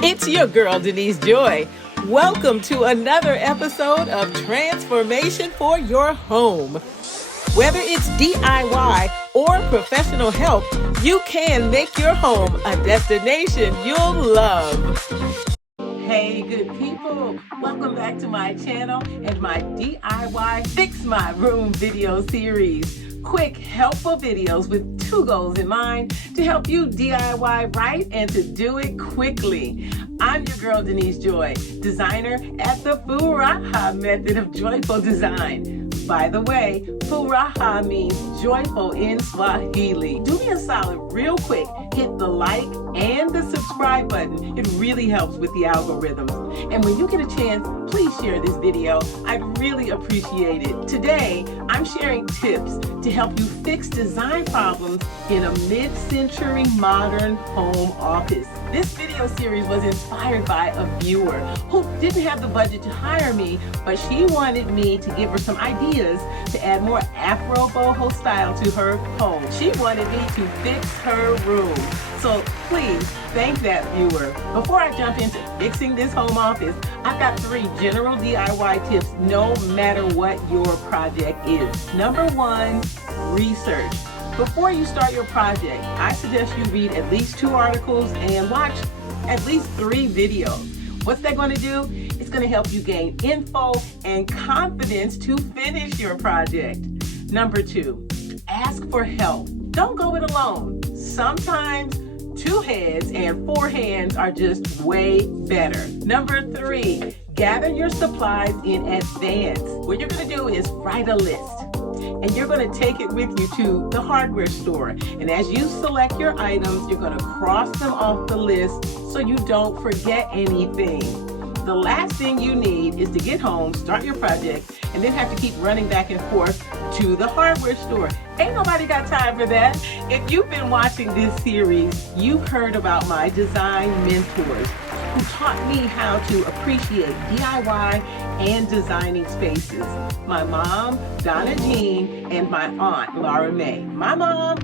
It's your girl, Denise Joy. Welcome to another episode of Transformation for Your Home. Whether it's DIY or professional help, you can make your home a destination you'll love. Hey, good people. Welcome back to my channel and my DIY Fix My Room video series. Quick, helpful videos with two goals in mind: to help you DIY right and to do it quickly. I'm your girl, Denise Joy, designer at the Furaha method of joyful design. By the way, Furaha means joyful in Swahili. Do me a solid real quick. Hit the like and the subscribe button. It really helps with the algorithms. And when you get a chance, please share this video. I'd really appreciate it. Today, I'm sharing tips to help you fix design problems in a mid-century modern home office. This video series was inspired by a viewer who didn't have the budget to hire me, but she wanted me to give her some ideas to add more Afro-boho style to her home. She wanted me to fix her room. So please thank that viewer. Before I jump into fixing this home office, I've got 3 general DIY tips no matter what your project is. Number 1, research. Before you start your project, I suggest you read at least 2 articles and watch at least 3 videos. What's that going to do? It's going to help you gain info and confidence to finish your project. Number 2, ask for help. Don't go it alone. Sometimes 2 heads and 4 hands are just way better. Number 3, gather your supplies in advance. What you're going to do is write a list, and you're going to take it with you to the hardware store. And as you select your items, you're going to cross them off the list so you don't forget anything. The last thing you need is to get home, start your project, and then have to keep running back and forth to the hardware store. Ain't nobody got time for that. If you've been watching this series, you've heard about my design mentors who taught me how to appreciate DIY and designing spaces. My mom, Donna Jean, and my aunt, Laura May. My mom,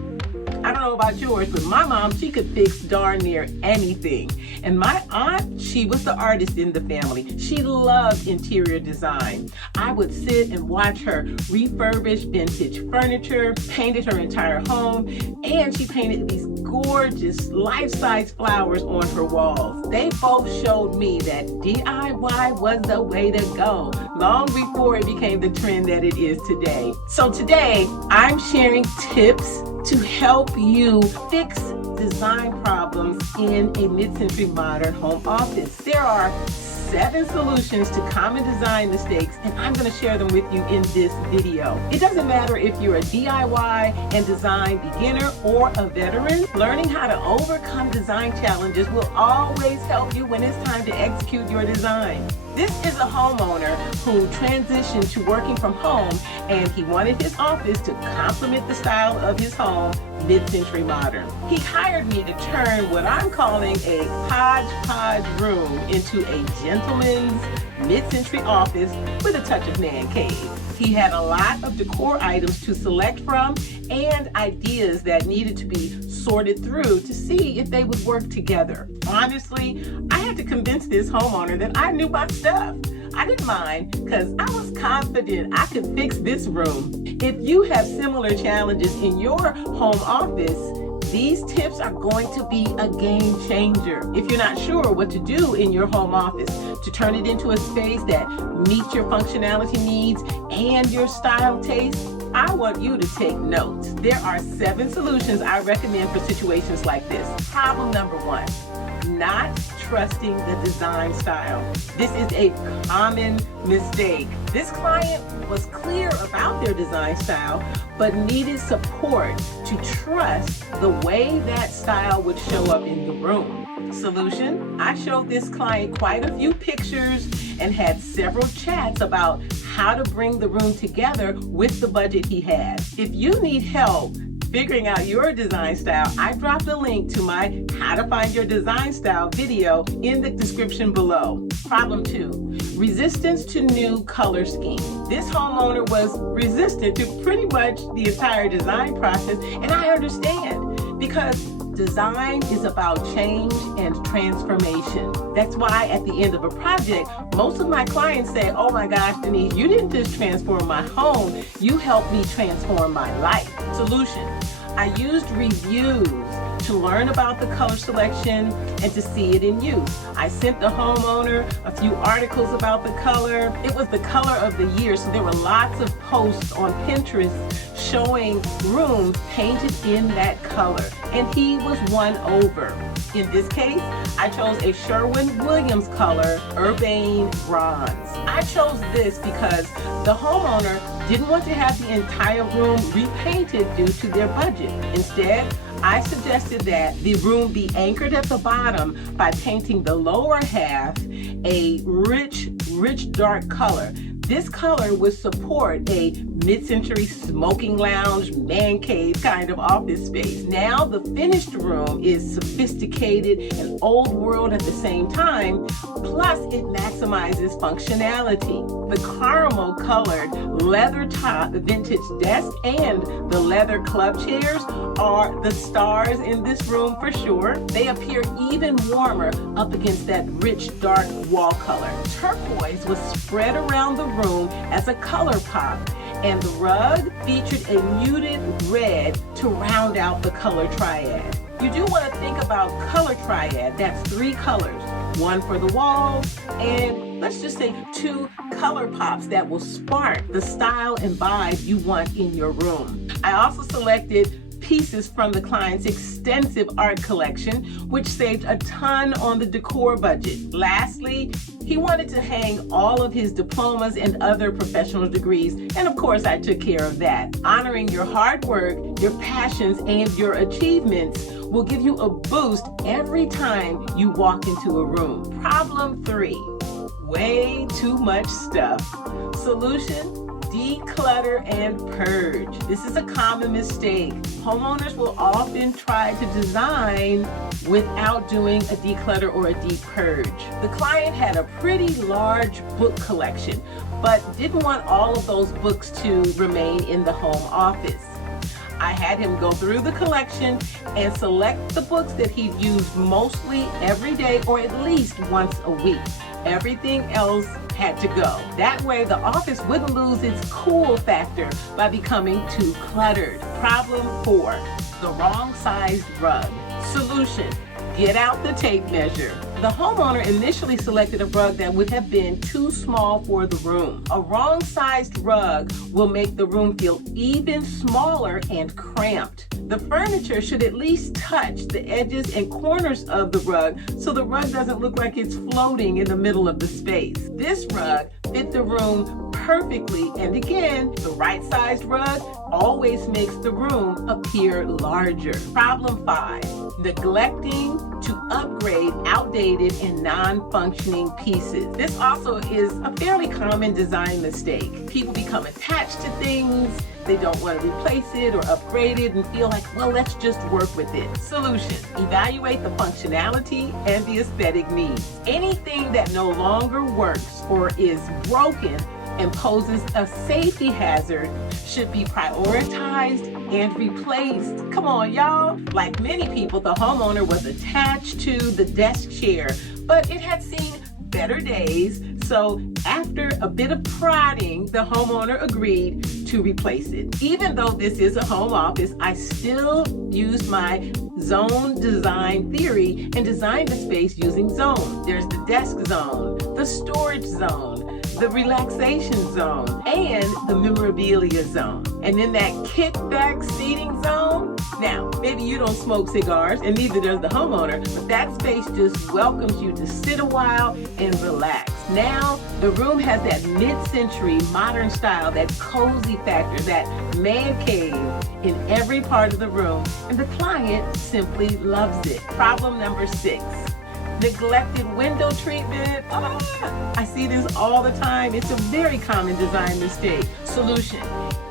I don't know about yours, but my mom, she could fix darn near anything. And my aunt, she was the artist in the family. She loved interior design. I would sit and watch her refurbish vintage furniture, painted her entire home, and she painted these gorgeous life-size flowers on her walls. They both showed me that DIY was the way to go, long before it became the trend that it is today. So today, I'm sharing tips to help you fix design problems in a mid-century modern home office. There are 7 solutions to common design mistakes, and I'm going to share them with you in this video. It doesn't matter if you're a DIY and design beginner or a veteran. Learning how to overcome design challenges will always help you when it's time to execute your design. This is a homeowner who transitioned to working from home, and he wanted his office to complement the style of his home, mid-century modern. He hired me to turn what I'm calling a hodgepodge room into a gentleman's mid-century office with a touch of man cave. He had a lot of decor items to select from and ideas that needed to be sorted through to see if they would work together. Honestly, I had to convince this homeowner that I knew my stuff. I didn't mind because I was confident I could fix this room. If you have similar challenges in your home office, these tips are going to be a game changer. If you're not sure what to do in your home office to turn it into a space that meets your functionality needs and your style taste, I want you to take notes. There are 7 solutions I recommend for situations like this. Problem number 1, not trusting the design style. This is a common mistake. This client was clear about their design style, but needed support to trust the way that style would show up in the room. Solution: I showed this client quite a few pictures and had several chats about how to bring the room together with the budget he had. If you need help figuring out your design style, I dropped a link to my How to Find Your Design Style video in the description below. Problem 2, resistance to new color scheme. This homeowner was resistant to pretty much the entire design process, and I understand because Design is about change and transformation. That's why at the end of a project, most of my clients say, oh my gosh, Denise, you didn't just transform my home, you helped me transform my life. Solution: I used reviews to learn about the color selection and to see it in use. I sent the homeowner a few articles about the color. It was the color of the year, so there were lots of posts on Pinterest showing rooms painted in that color, and he was won over. In this case, I chose a Sherwin-Williams color, Urbane Bronze. I chose this because the homeowner didn't want to have the entire room repainted due to their budget. Instead, I suggested that the room be anchored at the bottom by painting the lower half a rich dark color. This color would support a mid-century smoking lounge, man cave kind of office space. Now the finished room is sophisticated and old world at the same time, plus it maximizes functionality. The caramel colored leather top vintage desk and the leather club chairs are the stars in this room for sure. They appear even warmer up against that rich dark wall color. Turquoise was spread around the room as a color pop, and the rug featured a muted red to round out the color triad. You do want to think about color triad. That's 3 colors, one for the walls, and let's just say 2 color pops that will spark the style and vibe you want in your room. I also selected pieces from the client's extensive art collection, which saved a ton on the decor budget. Lastly, he wanted to hang all of his diplomas and other professional degrees, and of course I took care of that. Honoring your hard work, your passions, and your achievements will give you a boost every time you walk into a room. Problem 3, way too much stuff. Solution: declutter and purge. This is a common mistake. Homeowners will often try to design without doing a declutter or a deep purge. The client had a pretty large book collection, but didn't want all of those books to remain in the home office. I had him go through the collection and select the books that he'd used mostly every day or at least once a week. Everything else had to go. That way the office wouldn't lose its cool factor by becoming too cluttered. Problem 4, the wrong sized rug. Solution: get out the tape measure. The homeowner initially selected a rug that would have been too small for the room. A wrong-sized rug will make the room feel even smaller and cramped. The furniture should at least touch the edges and corners of the rug so the rug doesn't look like it's floating in the middle of the space. This rug fit the room perfectly, and again, the right-sized rug always makes the room appear larger. Problem 5, neglecting to upgrade outdated and non-functioning pieces. This also is a fairly common design mistake. People become attached to things, they don't want to replace it or upgrade it and feel like, well, let's just work with it. Solution: evaluate the functionality and the aesthetic needs. Anything that no longer works or is broken and poses a safety hazard should be prioritized and replaced. Come on, y'all. Like many people, the homeowner was attached to the desk chair, but it had seen better days. So after a bit of prodding, the homeowner agreed to replace it. Even though this is a home office, I still used my zone design theory and designed the space using zones. There's the desk zone, the storage zone, the relaxation zone, and the memorabilia zone. And then that kickback seating zone. Now, maybe you don't smoke cigars, and neither does the homeowner, but that space just welcomes you to sit a while and relax. Now, the room has that mid-century modern style, that cozy factor, that man cave in every part of the room, and the client simply loves it. Problem number 6. Neglected window treatment. I see this all the time. It's a very common design mistake. Solution: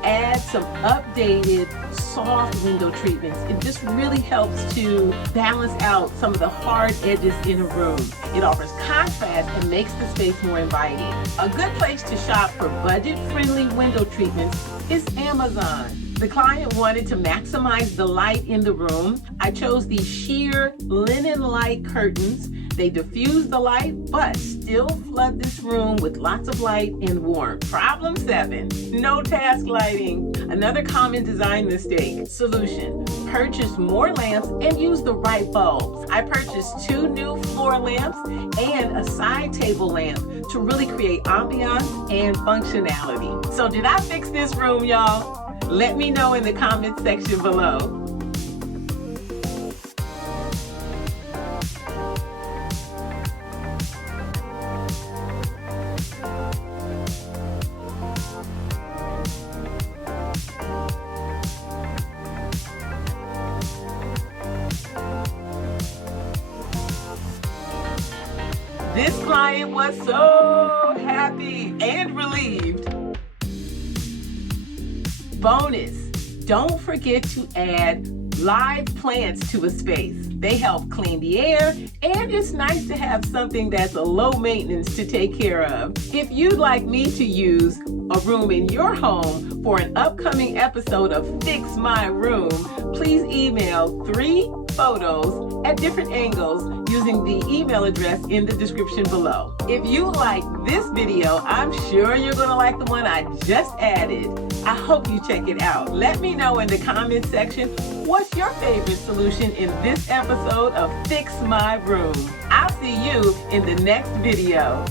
add some updated soft window treatments. It just really helps to balance out some of the hard edges in a room. It offers contrast and makes the space more inviting. A good place to shop for budget-friendly window treatments is Amazon. The client wanted to maximize the light in the room. I chose these sheer linen-like curtains. They diffuse the light, but still flood this room with lots of light and warmth. Problem 7, no task lighting. Another common design mistake. Solution: purchase more lamps and use the right bulbs. I purchased 2 new floor lamps and a side table lamp to really create ambiance and functionality. So did I fix this room, y'all? Let me know in the comment section below. This client was so happy and relieved. Bonus, don't forget to add live plants to a space. They help clean the air, and it's nice to have something that's a low maintenance to take care of. If you'd like me to use a room in your home for an upcoming episode of Fix My Room, please email 3 photos at different angles using the email address in the description below. If you like this video, I'm sure you're gonna like the one I just added. I hope you check it out. Let me know in the comment section what's your favorite solution in this episode of Fix My Room. I'll see you in the next video.